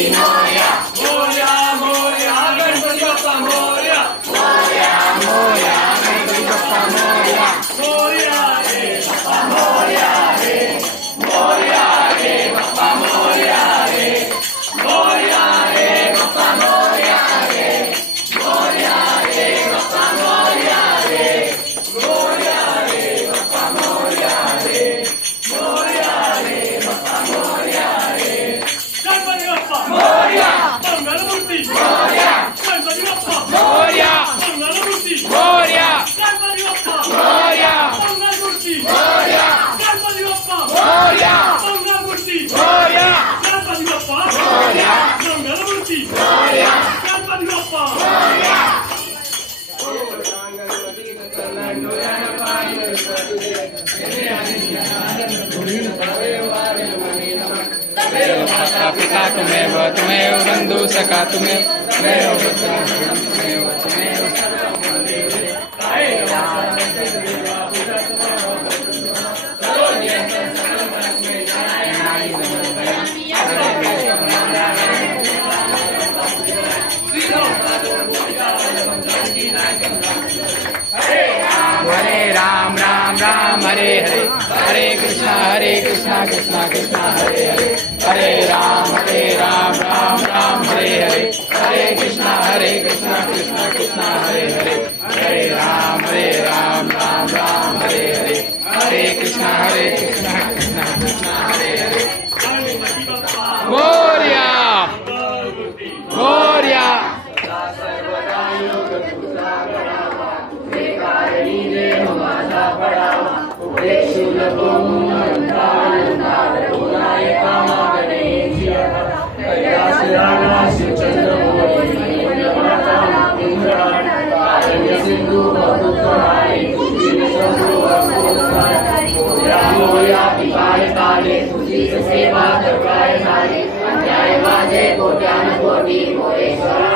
मोरया मोरया गणपती बाप्पा मोरया मोरया मोरया गणपती बाप्पा मोरया मोरया रे बाप्पा मोरया रे मोरया रे बाप्पा मोरया रे मोरया रे बाप्पा मोरया रे मोरया रे बाप्पा मोरया रे मोरया रे बाप्पा मोरया रे मोरया रे बाप्पा मोरया रे गणपती बाप्पा मोरया मंगलमूर्ती मोरया गणपती बाप्पा मोरया मंगलमूर्ती मोरया गणपती बाप्पा मोरया मंगलमूर्ती मोरया गणपती बाप्पा मोरया मंगलमूर्ती मोरया गणपती बाप्पा मोरया मंगलमूर्ती मोरया गणपती बाप्पा मोरया माता पिता तुमेव तुमेव बंधु सखा तुमेव हरे राम राम राम हरे हरे हरे कृष्णा कृष्णा कृष्णा हरे हरे हरे राम राम राम हरे हरे हरे कृष्णा कृष्णा कृष्णा हरे हरे हरे राम राम राम हरे हरे हरे कृष्णा कृष्णा कृष्णा हरे हरे मोरया मोरया सेवा करवाय झाले अन्याय माझे कोट्यान कोटी मोरेश्वर